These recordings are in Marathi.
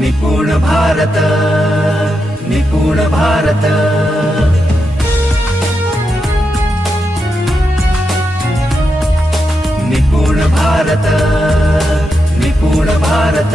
भारत निपुण भारत. निपुण भारत निपुण भारत.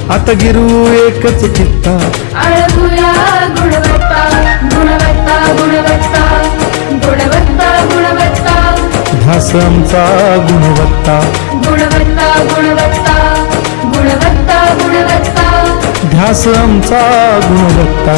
आता गिरू एकच कित्ता अळगुया गुणवत्ता गुणवत्ता गुणवत्ता गुणवत्ता गुणवत्ता. ध्यास आमचा गुणवत्ता. गुणवत्ता गुणवत्ता गुणवत्ता गुणवत्ता. ध्यास आमचा गुणवत्ता.